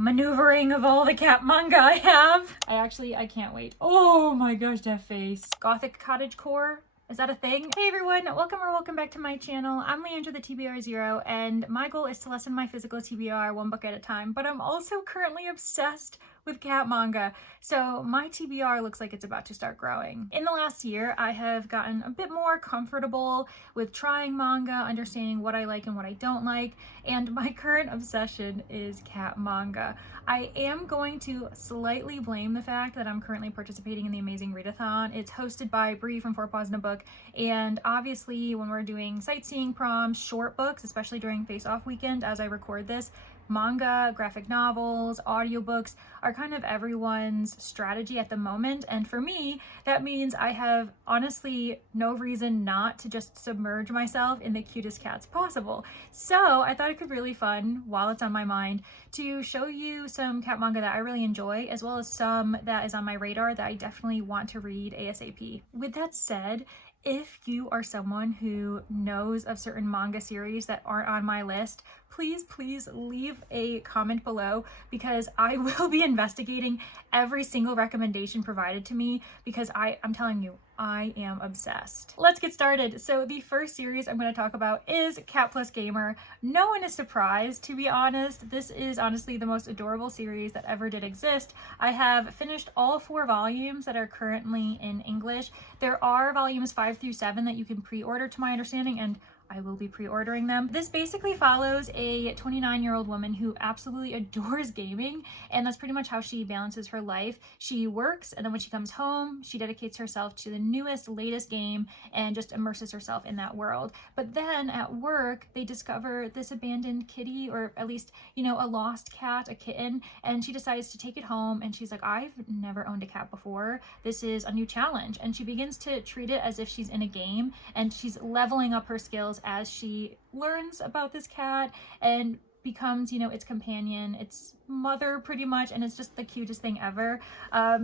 maneuvering of all the cat manga I have. I can't wait. Oh my gosh, that face. Gothic cottagecore. Is that a thing? Hey everyone, welcome back to my channel. I'm Leandra, the TBR Zero, and my goal is to lessen my physical TBR one book at a time, but I'm also currently obsessed with cat manga, so my TBR looks like it's about to start growing. In the last year, I have gotten a bit more comfortable with trying manga, understanding what I like and what I don't like, and my current obsession is cat manga. I am going to slightly blame the fact that I'm currently participating in the Amazing Readathon. It's hosted by Bree from Four Paws in a Book, and obviously when we're doing sightseeing proms, short books, especially during face-off weekend as I record this, manga, graphic novels, audiobooks are kind of everyone's strategy at the moment, and for me that means I have honestly no reason not to just submerge myself in the cutest cats possible. So I thought it could be really fun, while it's on my mind, to show you some cat manga that I really enjoy, as well as some that is on my radar that I definitely want to read ASAP. With that said, if you are someone who knows of certain manga series that aren't on my list, please leave a comment below, because I will be investigating every single recommendation provided to me, because I'm telling you, I am obsessed. Let's get started. So the first series I'm going to talk about is Cat Plus Gamer. No one is surprised, to be honest. This is honestly the most adorable series that ever did exist. I have finished all 4 volumes that are currently in English. There are volumes 5 through 7 that you can pre-order, to my understanding, and I will be pre-ordering them. This basically follows a 29-year-old woman who absolutely adores gaming, and that's pretty much how she balances her life. She works, and then when she comes home, she dedicates herself to the newest, latest game and just immerses herself in that world. But then at work, they discover this abandoned kitty, or at least, you know, a lost cat, a kitten, and she decides to take it home, and she's like, I've never owned a cat before. This is a new challenge. And she begins to treat it as if she's in a game, and she's leveling up her skills as she learns about this cat and becomes, you know, its companion, its mother pretty much, and it's just the cutest thing ever.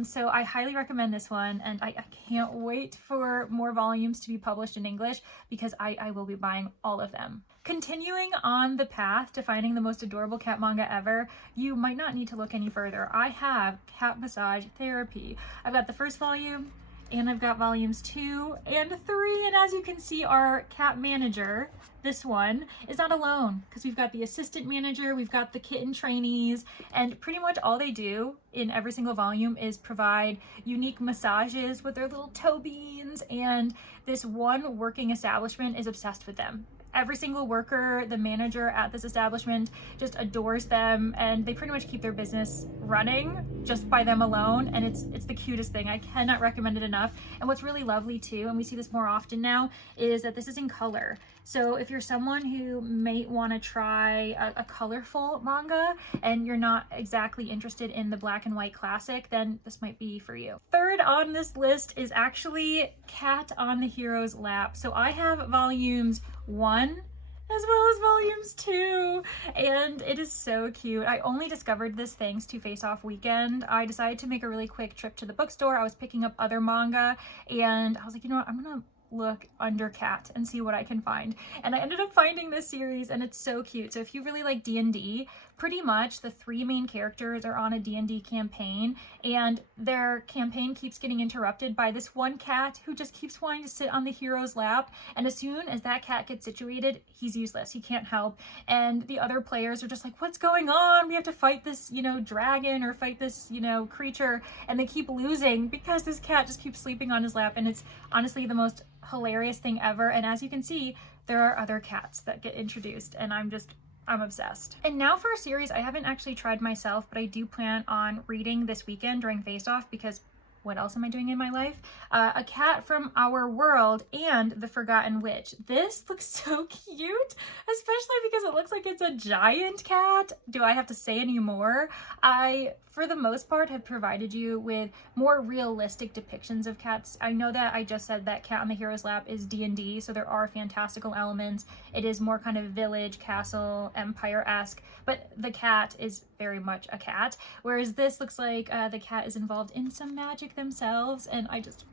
So I highly recommend this one, and I can't wait for more volumes to be published in English, because I will be buying all of them. Continuing on the path to finding the most adorable cat manga ever, you might not need to look any further. I have Cat Massage Therapy. I've got the first volume, and I've got volumes 2 and 3, and as you can see, our cat manager, this one, is not alone, because we've got the assistant manager, we've got the kitten trainees, and pretty much all they do in every single volume is provide unique massages with their little toe beans, and this one working establishment is obsessed with them. Every single worker, the manager at this establishment, just adores them, and they pretty much keep their business running just by them alone, and it's the cutest thing. I cannot recommend it enough. And what's really lovely too, and we see this more often now, is that this is in color. So if you're someone who may want to try a colorful manga and you're not exactly interested in the black and white classic, then this might be for you. Third on this list is actually Cat on the Hero's Lap. So I have volumes 1 as well as volumes 2, and it is so cute. I only discovered this thanks to Face Off Weekend. I decided to make a really quick trip to the bookstore. I was picking up other manga, and I was like, you know what, I'm gonna look under cat and see what I can find, and I ended up finding this series, and it's so cute. So if you really like D&D, pretty much the 3 main characters are on a D&D campaign, and their campaign keeps getting interrupted by this one cat who just keeps wanting to sit on the hero's lap, and as soon as that cat gets situated, he's useless, he can't help, and the other players are just like, what's going on? We have to fight this, you know, dragon, or fight this, you know, creature, and they keep losing because this cat just keeps sleeping on his lap, and it's honestly the most hilarious thing ever. And as you can see, there are other cats that get introduced, and I'm obsessed. And now for a series I haven't actually tried myself, but I do plan on reading this weekend during Face Off, because what else am I doing in my life? A Cat from Our World and The Forgotten Witch. This looks so cute, especially because it looks like it's a giant cat. Do I have to say any more? I, for the most part, have provided you with more realistic depictions of cats. I know that I just said that Cat on the Hero's Lap is D&D, so there are fantastical elements. It is more kind of village, castle, empire-esque, but the cat is very much a cat, whereas this looks like the cat is involved in some magic themselves, and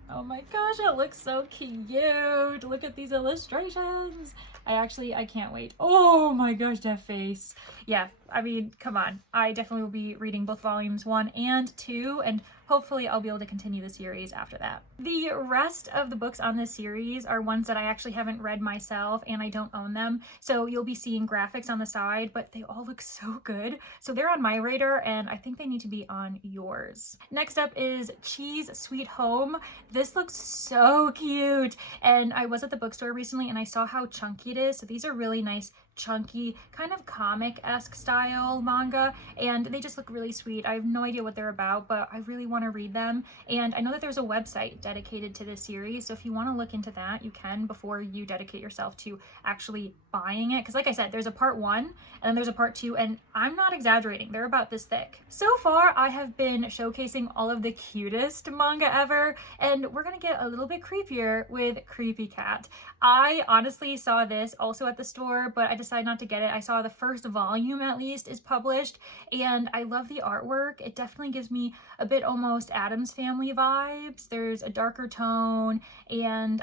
oh my gosh, it looks so cute. Look at these illustrations. I can't wait. Oh my gosh, that face. Yeah, I mean, come on. I definitely will be reading both volumes 1 and 2, and hopefully I'll be able to continue the series after that. The rest of the books on this series are ones that I actually haven't read myself, and I don't own them, so you'll be seeing graphics on the side, but they all look so good. So they're on my radar, and I think they need to be on yours. Next up is Cheese Sweet Home. This looks so cute, and I was at the bookstore recently and I saw how chunky it is. So these are really nice, chunky, kind of comic-esque style manga, and they just look really sweet. I have no idea what they're about, but I really want to read them, and I know that there's a website dedicated to this series, so if you want to look into that, you can before you dedicate yourself to actually buying it, because like I said, there's a part 1 and then there's a part 2, and I'm not exaggerating, they're about this thick. So far I have been showcasing all of the cutest manga ever, and we're gonna get a little bit creepier with Creepy Cat. I honestly saw this also at the store, but I decided not to get it. I saw the first volume at least is published, and I love the artwork. It definitely gives me a bit almost Addams Family vibes. There's a darker tone, and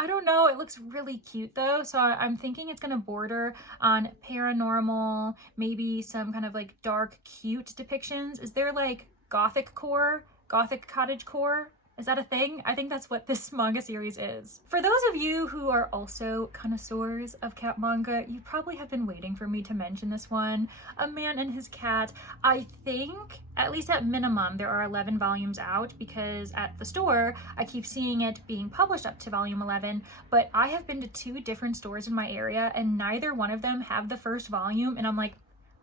I don't know, it looks really cute though, so I'm thinking it's gonna border on paranormal, maybe some kind of like dark, cute depictions. Is there like gothic cottage core? Is that a thing? I think that's what this manga series is. For those of you who are also connoisseurs of cat manga, you probably have been waiting for me to mention this one, A Man and His Cat. I think, at least at minimum, there are 11 volumes out, because at the store, I keep seeing it being published up to volume 11, but I have been to 2 different stores in my area, and neither one of them have the first volume, and I'm like,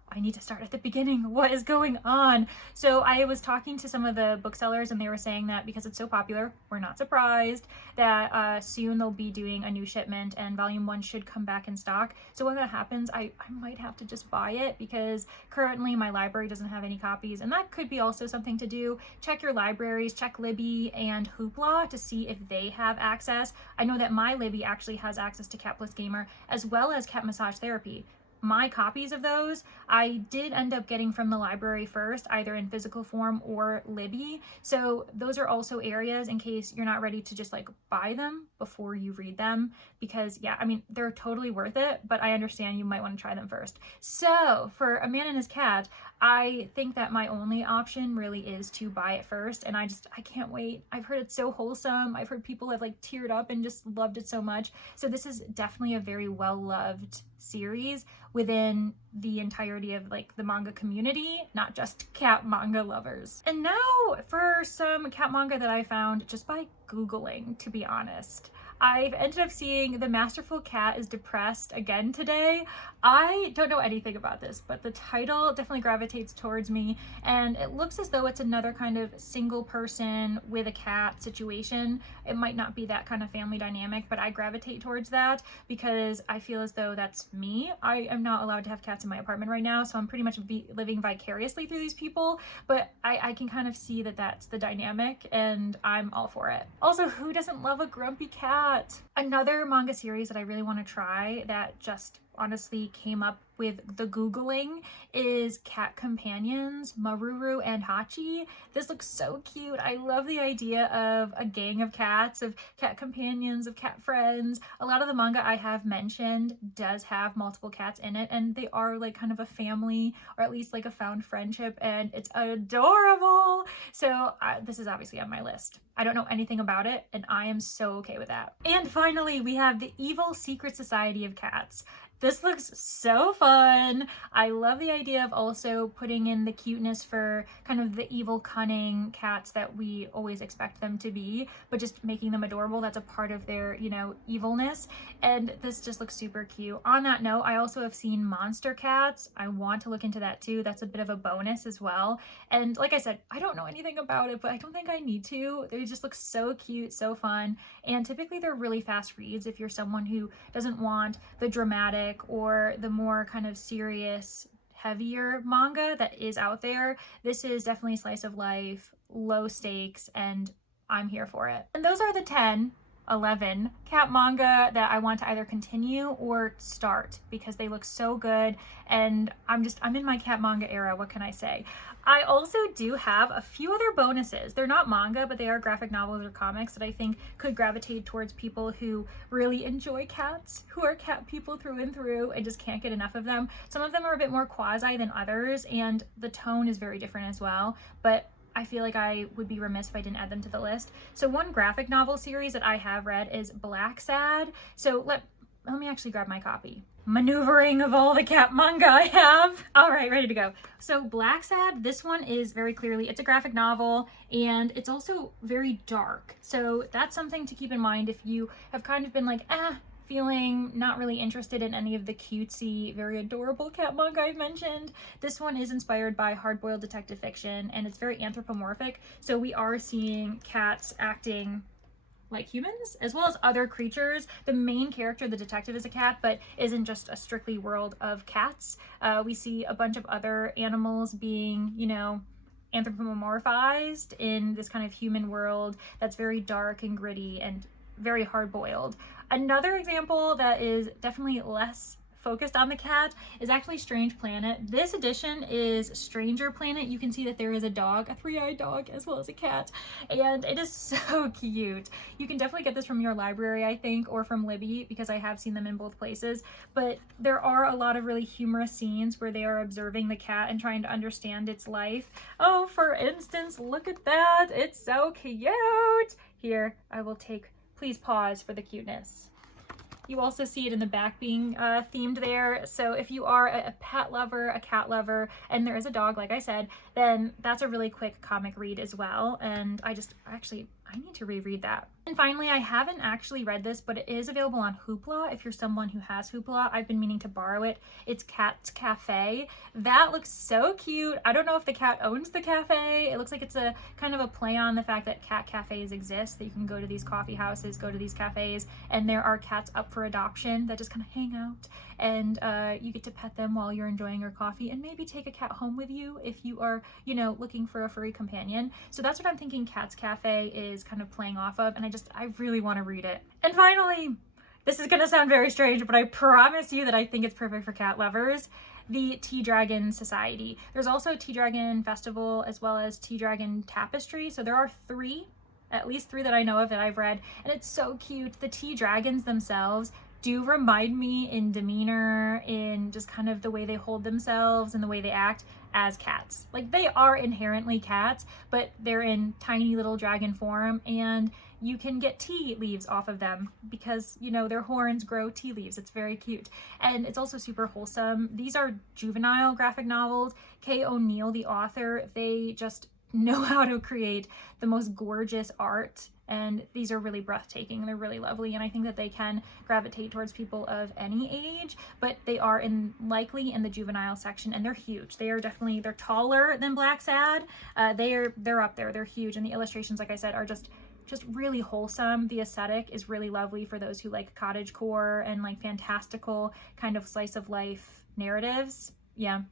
I need to start at the beginning. What is going on? So I was talking to some of the booksellers, and they were saying that because it's so popular, we're not surprised that soon they'll be doing a new shipment and volume 1 should come back in stock. So when that happens, I might have to just buy it, because currently my library doesn't have any copies, and that could be also something to do. Check your libraries, check Libby and Hoopla to see if they have access. I know that my Libby actually has access to Cat Plus Gamer as well as Cat Massage Therapy. My copies of those I did end up getting from the library first, either in physical form or Libby. So those are also areas in case you're not ready to just like buy them before you read them, because yeah, I mean, they're totally worth it, but I understand you might want to try them first. So for A Man and His Cat, I think that my only option really is to buy it first, and I can't wait. I've heard it's so wholesome. I've heard people have like teared up and just loved it so much. So this is definitely a very well-loved series within the entirety of like the manga community, not just cat manga lovers. And now for some cat manga that I found just by Googling, to be honest. I've ended up seeing The Masterful Cat is Depressed again today. I don't know anything about this, but the title definitely gravitates towards me, and it looks as though it's another kind of single person with a cat situation. It might not be that kind of family dynamic, but I gravitate towards that because I feel as though that's me. I am not allowed to have cats in my apartment right now, so I'm pretty much living vicariously through these people, but I can kind of see that that's the dynamic, and I'm all for it. Also, who doesn't love a grumpy cat? Another manga series that I really want to try that just honestly came up with the Googling is Cat Companions, Maruru and Hachi. This looks so cute. I love the idea of a gang of cats, of cat companions, of cat friends. A lot of the manga I have mentioned does have multiple cats in it, and they are like kind of a family, or at least like a found friendship, and it's adorable. So this is obviously on my list. I don't know anything about it, and I am so okay with that. And finally, we have The Evil Secret Society of Cats. This looks so fun. I love the idea of also putting in the cuteness for kind of the evil, cunning cats that we always expect them to be, but just making them adorable. That's a part of their, you know, evilness. And this just looks super cute. On that note, I also have seen Monster Cats. I want to look into that too. That's a bit of a bonus as well. And like I said, I don't know anything about it, but I don't think I need to. They just look so cute, so fun. And typically they're really fast reads if you're someone who doesn't want the dramatic or the more kind of serious, heavier manga that is out there. This is definitely slice of life, low stakes, and I'm here for it. And those are the 10 11 cat manga that I want to either continue or start because they look so good, and I'm in my cat manga era, what can I say? I also do have a few other bonuses. They're not manga, but they are graphic novels or comics that I think could gravitate towards people who really enjoy cats, who are cat people through and through and just can't get enough of them. Some of them are a bit more quasi than others, and the tone is very different as well, but I feel like I would be remiss if I didn't add them to the list. So one graphic novel series that I have read is Black Sad. So let me actually grab my copy. Maneuvering of all the cat manga I have. All right, ready to go. So Black Sad, this one is very clearly, it's a graphic novel, and it's also very dark. So that's something to keep in mind if you have kind of been like, feeling not really interested in any of the cutesy, very adorable cat manga I've mentioned. This one is inspired by hard-boiled detective fiction, and it's very anthropomorphic. So we are seeing cats acting like humans, as well as other creatures. The main character, the detective, is a cat, but isn't just a strictly world of cats. We see a bunch of other animals being, you know, anthropomorphized in this kind of human world that's very dark and gritty and very hard-boiled. Another example that is definitely less focused on the cat is actually Strange Planet. This edition is Stranger Planet. You can see that there is a dog, a three-eyed dog, as well as a cat, and it is so cute. You can definitely get this from your library, I think, or from Libby, because I have seen them in both places, but there are a lot of really humorous scenes where they are observing the cat and trying to understand its life. Oh, for instance, look at that. It's so cute. Here, I will take, please pause for the cuteness. You also see it in the back being themed there. So if you are a pet lover, a cat lover, and there is a dog, like I said, then that's a really quick comic read as well. And I need to reread that. And finally, I haven't actually read this, but it is available on Hoopla. If you're someone who has Hoopla, I've been meaning to borrow it. It's Cat's Cafe. That looks so cute. I don't know if the cat owns the cafe. It looks like it's a kind of a play on the fact that cat cafes exist, that you can go to these coffee houses, go to these cafes, and there are cats up for adoption that just kind of hang out, and you get to pet them while you're enjoying your coffee, and maybe take a cat home with you if you are, you know, looking for a furry companion. So that's what I'm thinking Cat's Cafe is kind of playing off of, and I really want to read it. And finally, this is gonna sound very strange, but I promise you that I think it's perfect for cat lovers, the Tea Dragon Society. There's also a Tea Dragon Festival as well as Tea Dragon Tapestry. So there are at least three that I know of that I've read, and it's so cute. The tea dragons themselves do remind me in demeanor, in just kind of the way they hold themselves and the way they act, as cats. Like, they are inherently cats, but they're in tiny little dragon form, and you can get tea leaves off of them because, you know, their horns grow tea leaves. It's very cute. And it's also super wholesome. These are juvenile graphic novels. Kay O'Neill, the author, they just know how to create the most gorgeous art, and these are really breathtaking. They're really lovely, and I think that they can gravitate towards people of any age, but they are likely in the juvenile section, and they're huge. They're taller than Black Sad. They're up there. They're huge, and the illustrations, like I said, are just really wholesome. The aesthetic is really lovely for those who like cottagecore and like fantastical kind of slice of life narratives. Yeah,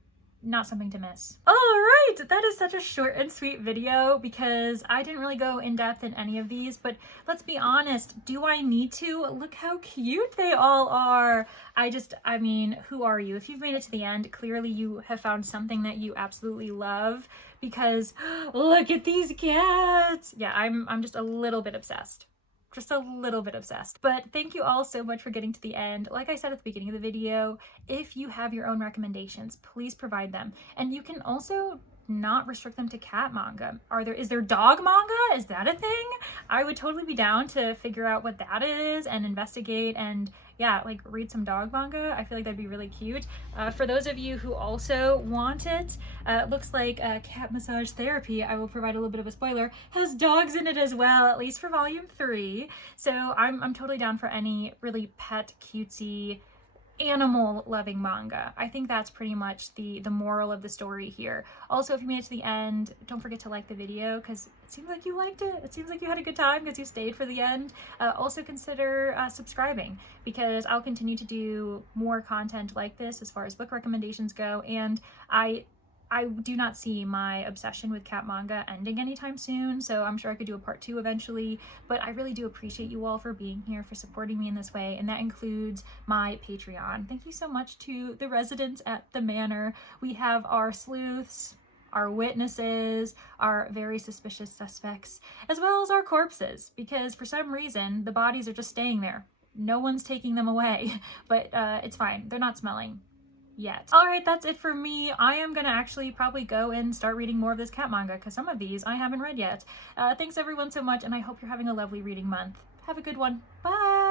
not something to miss. All right, that is such a short and sweet video because I didn't really go in depth in any of these, but let's be honest, do I need to? Look how cute they all are. I mean, who are you? If you've made it to the end, clearly you have found something that you absolutely love, because look at these cats. Yeah, I'm just a little bit obsessed. Just a little bit obsessed. But thank you all so much for getting to the end. Like I said at the beginning of the video, if you have your own recommendations, please provide them. And you can also not restrict them to cat manga. Is there dog manga? Is that a thing? I would totally be down to figure out what that is and investigate and, yeah, like read some dog manga. I feel like that'd be really cute. For those of you who also want it, looks like Cat Massage Therapy, I will provide a little bit of a spoiler, has dogs in it as well, at least for volume 3. So I'm totally down for any really pet, cutesy, animal loving manga. I think that's pretty much the moral of the story here. Also, if you made it to the end, don't forget to like the video because it seems like you liked it. It seems like you had a good time because you stayed for the end. Also consider subscribing, because I'll continue to do more content like this as far as book recommendations go, and I I do not see my obsession with cat manga ending anytime soon, so I'm sure I could do a part 2 eventually, but I really do appreciate you all for being here, for supporting me in this way, and that includes my Patreon. Thank you so much to the residents at the manor. We have our sleuths, our witnesses, our very suspicious suspects, as well as our corpses, because for some reason the bodies are just staying there. No one's taking them away, but it's fine. They're not smelling yet. All right, that's it for me. I am gonna actually probably go and start reading more of this cat manga because some of these I haven't read yet. Thanks everyone so much, and I hope you're having a lovely reading month. Have a good one. Bye!